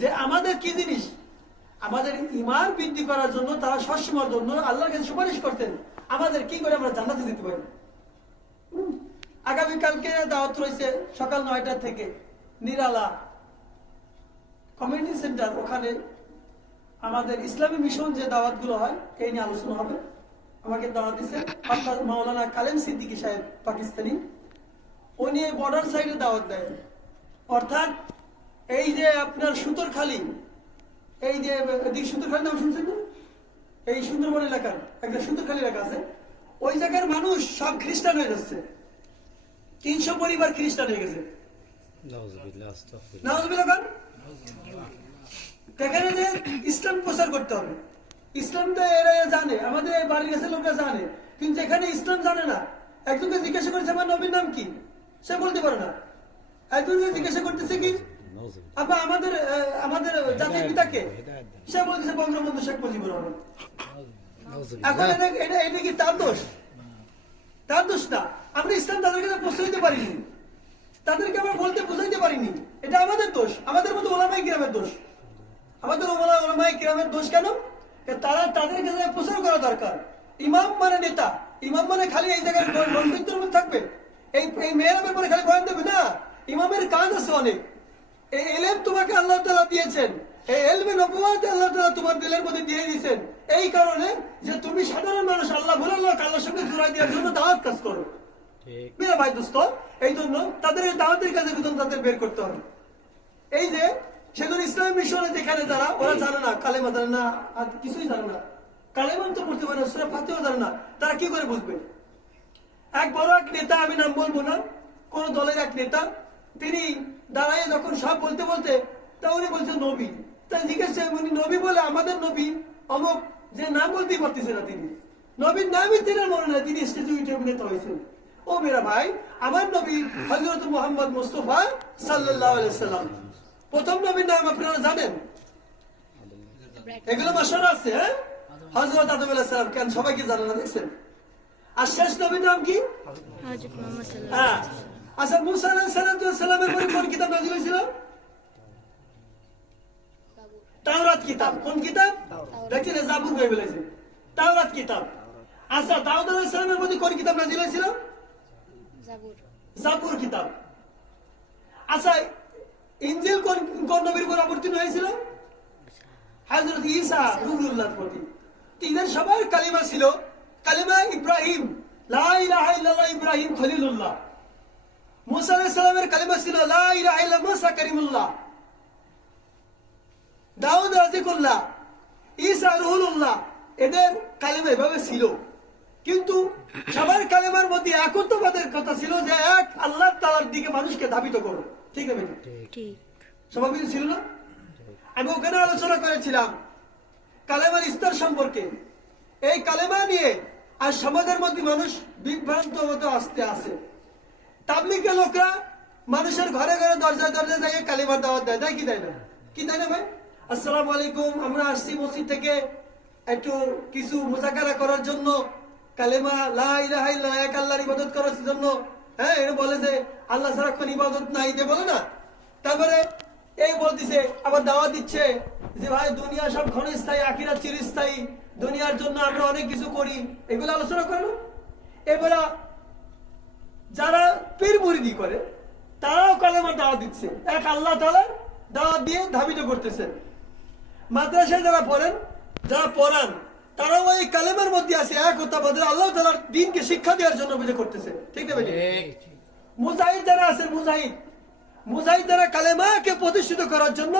যে আমাদের কি জিনিস, আমাদের ঈমান বৃদ্ধি করার জন্য তারা সবসময়ের জন্য আল্লাহর কাছে সুপারিশ করতেন আমাদের কি করে আমরা জান্নাতে যেতে পারি। আগামীকালকে দাওয়াত রয়েছে সকাল 9টা থেকে নিরালা কমিউনিটি সেন্টার, ওখানে আমাদের ইসলামী মিশন যে দাওয়াত গুলো হয় এই নিয়ে আলোচনা হবে। আমাকে দাওয়াত দিচ্ছে অর্থাৎ মাওলানা কালেম সিদ্দিকী সাহেব পাকিস্তানি, উনি বর্ডার সাইডে দাওয়াত দেয়। অর্থাৎ এই যে আপনার সুতরখালি, এই যে সুতরখালি নাম শুনছেন না, এই সুন্দরবন এলাকার একটা সুতরখালি এলাকা আছে, ওই জায়গার মানুষ সব খ্রিস্টান হয়ে যাচ্ছে। 300 পরিবার খ্রিস্টান হয়ে গেছে। সেখানে যে ইসলাম প্রচার করতে হবে, ইসলাম তো এরা জানে, আমাদের বাড়ির কাছে লোকরা জানে, কিন্তু এখানে ইসলাম জানে না। একজনকে জিজ্ঞাসা করেছে আমার নবীর নাম কি, সে বলতে পারে না। একজনকে জিজ্ঞাসা করতেছে কি আপা আমাদের আমাদের জাতির পিতাকে, সে বলতেছে বঙ্গবন্ধু শেখ মুজিবুর রহমান। এখন এটা কি তার দোষ? তার দোষ না। আমরা ইসলাম তাদের কাছে পৌঁছে দিতে পারিনি, তাদেরকে আমরা বলতে বুঝাইতে পারিনি, এটা আমাদের দোষ, আমাদের মতো ওলামায়ে কিরামের দোষ। আমাদের ওলামায়ে কিরামের দোষ কেন? তারা তাদের কাছে প্রচার করা দরকার। ইমাম মানে নেতা, ইমাম মানে খালি এই জায়গায় মসজিদের মধ্যে থাকবে, এই মেহরাবের পরে খালি বয়ান দেবে না। ইমামের কাজ আছে অনেক। এই ইলম তোমাকে আল্লাহ তাআলা দিয়েছেন, এই ইলমে নবুয়ত আল্লাহ তাআলা তোমার দিলের মধ্যে দিয়ে দিয়েছেন, এই কারণে যে তুমি সাধারণ মানুষ আল্লাহ ভুলে আল্লাহর সঙ্গে জুড়াই দেওয়ার জন্য দাওয়াত কাজ করো। মেরা ভাই দোস্ত, এই জন্য তাদের এই দাওয়াতের কাজের ভিতর তাদের বের করতে হবে। এই যে সেদিন ইসলামী মিশনে যেখানে যারা ওরা জানে না, কালেমা জানে না, আর কিছুই জানে না, কালেমা তো পড়তে পারে না, সূরা ফাতিহা জানে না, তারা কি করে বুঝবে? এক বড় এক নেতা, আমি নাম বলবো না, কোন দলের এক নেতা, তিনি দাঁড়ায় যখন সব বলতে বলতে তা উনি বলছে নবী, তাই জিজ্ঞাসা উনি নবী বলে আমাদের নবী অমুক, যে নাম বলতেই পারতেছে না, তিনি নবীর নামই তিনি মনে না, তিনি স্টেজে উঠে নেতা হয়েছেন। ও মেরা ভাই, আমার নবী হযরত মুহাম্মদ মুস্তাফা সাল্লাল্লাহু আলাইহি সাল্লাম, প্রথম নবীর নাম আপনারা জানেন? এগুলো মাশাআল্লাহ আছে। হ্যাঁ, হযরত আদম আলাইহিস সালাম, কেন সবাইকে জানেন না? দেখছেন। আর শেষ নবীর নাম কি? হযরত মুহাম্মদ সাল্লাল্লাহু আলাইহি ওয়াসাল্লাম। আচ্ছা, মুসা আলাইহিস সালামের পরে কোন কিতাব নাযিল হয়েছিল? তাওরাত কিতাব। কোন কিতাব? দেখেন জাবুর বাইবেল আছে, তাওরাত কিতাব। আচ্ছা, দাউদ আলাইহিস সালামের মধ্যে কোন কিতাব নাযিল হয়েছিল? জাবুর। জাবুর কিতাব। আচ্ছা, ইনজিল কোন নবীর উপর অবতীর্ণ হয়েছিল? হযরত ঈসা রূহুল্লাহর প্রতি। তিনের সবার কালিমা ছিল কালিমা ইব্রাহিম, লা ইলাহা ইল্লাল্লাহ ইব্রাহিম খলিলুল্লাহ। মুসা আলাইহিস সালামের কালিমা ছিল লা ইলাহা ইল্লা মুসা কারিমুল্লাহ। দাউদ রাজিকুল্লাহ, ঈসা রূহুল্লাহ, এদের কালিমা এভাবে ছিল। কিন্তু সবার কালিমার মধ্যে একত্ববাদের কথা ছিল যে এক আল্লাহ তাআলার দিকে মানুষকে ধাবিত করো। ঠিক আছে? ঠিক। সবাই ছিল না? আমি ওখানে আলোচনা করেছিলাম কালেমার স্তর সম্পর্কে। এই কালেমা নিয়ে আর সমাজের মধ্যে মানুষ বিভ্রান্ত হতে আসতে আছে। তাবলীগের লোকরা মানুষের ঘরে ঘরে দরজায় দরজায় যাই কালেমার দাওয়াত দেয়, দেয় কি দেয় না? কি দেয় না ভাই? আসসালামু আলাইকুম, আমরা আসছি মসজিদ থেকে একটু কিছু মুজাকারা করার জন্য, কালেমা লা ইলাহা ইল্লাল্লাহ এক আল্লাহর ইবাদত করার জন্য। হ্যাঁ, এটা বলে যে আল্লাহ ছাড়া কোন ইবাদত নাই, যে বলে না। তারপরে এই বলতেছে, আবার দাওয়াত দিচ্ছে যে ভাই দুনিয়া সব ক্ষণস্থায়ী, আখিরাত চিরস্থায়ী, দুনিয়ার জন্য আমরা অনেক কিছু করি, এগুলো আলোচনা করে না। এবারে যারা পীর মুরিদি করে তারাও কালেমার দাওয়াত দিচ্ছে, এক আল্লাহ তাআলার দাওয়াত দিয়ে ধাবিত করতেছে। মাদ্রাসায় যারা পড়েন, যারা পড়ান, তারাও এই কালেমার মধ্যে আছে এক হত্যাবাদের আল্লাহ তাআলার দ্বীনকে শিক্ষা দেওয়ার জন্য বুঝে করতেছে। ঠিক না ভাই? মুজাহিদ যারা আছেন, মুজাহিদ যারা কালেমাকে প্রতিষ্ঠিত করার জন্য,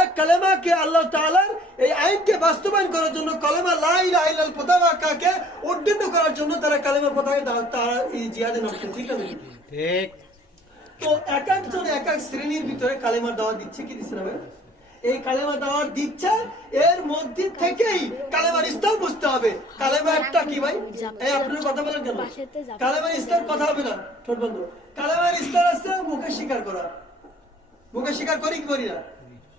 এক কালেমাকে আল্লাহ তাআলার এই আইনকে বাস্তবায়ন করার জন্য, কালেমা লা ইলাহা ইল্লাল্লাহ পতাকাকে উদ্দীর্ণ করার জন্য তারা কালেমার পতাকায় তারা এই জিহাদে নামছে। ঠিক আছে? ঠিক। তো এক একজন এক এক শ্রেণীর ভিতরে কালেমার দাওয়াত দিচ্ছে, কি দিচ্ছে না ভাই? এই কালেমা দাওয়াত দিচ্ছে, এর মধ্যে থেকেই কালেমার স্তর বুঝতে হবে। কালেমা একটা কি ভাই? এই আপনারা কথা বলেন কেন? কালেমার স্তর কথা হবে না, ঠোঁট বন্ধ। কালেমার স্তর আছে মুখে স্বীকার করা। মুখে স্বীকার করি কি করি না?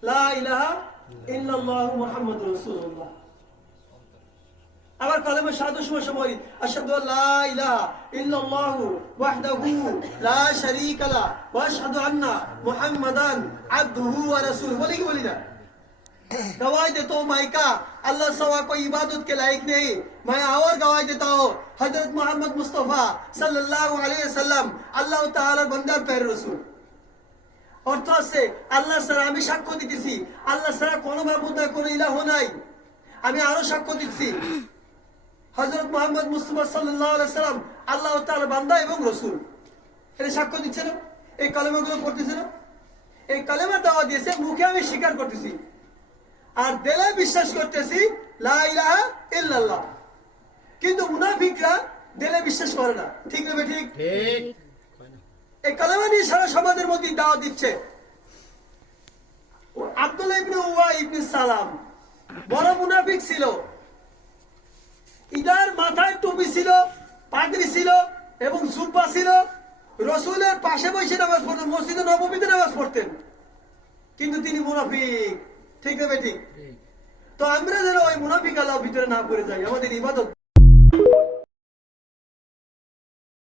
লা ইলাহা ইল্লাল্লাহু মুহাম্মাদুর রাসূলুল্লাহ। আবার কালেমা শাহাদাতের সময় সময় আশহাদু আল্লা ইলাহা ইল্লাল্লাহু ওয়াহদাহু লা শারীকা লা ওয়া আশহাদু আন্না মুহাম্মাদান আবদুহু ওয়া রাসূলুহু বলি কি বলি না? गवाही देता हूँ मैं का अल्लाह सवा कोई इबादत के लायक नहीं। मैं और गवाही देता हूँ हजरत मोहम्मद मुस्तफा सल्लल्लाहु अलैहि वसल्लम अल्लाह ताआलार बंदा प्यारे रसूल। অর্থ আছে আল্লাহ ছাড়া আমি সাক্ষ্য দিতেছি আল্লাহ ছাড়া কোনো মাবুদ নাই, কোনো ইলাহ নাই। আমি আরো সাক্ষ্য দিচ্ছি হযরত মুহাম্মদ মুস্তাফা সাল্লাল্লাহু আলাইহি সাল্লাম আল্লাহ তাআলার বান্দা এবং রাসূল। এটা সাক্ষ্য দিচ্ছে না? এই কালেমাগুলো পড়তেছে না? এই কালেমা দাওয়া দিয়েছে, মুখে আমি স্বীকার করতেছি আর দিলে বিশ্বাস করতেছি লা ইলাহা ইল্লাল্লাহ। কিন্তু মুনাফিকরা দিলে বিশ্বাস করে না। ঠিক না ঠিক? ঠিক। এই কালেমা নিয়ে সারা সমাজের মধ্যে দাওয়াত দিচ্ছে। আব্দুল্লাহ ইবনে উবাই ইবনে সালাম বড় মুনাফিক ছিল। ইদার মাথায় টুপি ছিল, পাগড়ি ছিল এবং জুব্বা ছিল। রাসূলের পাশে বসে নামাজ পড়তেন, মসজিদে নববীতে নামাজ পড়তেন, কিন্তু তিনি মুনাফিক। ঠিক না ঠিক? তো আমরা যেন ওই মুনাফিক আল্লাহর ভিতরে না পড়ে যাই, আমাদের ইবাদত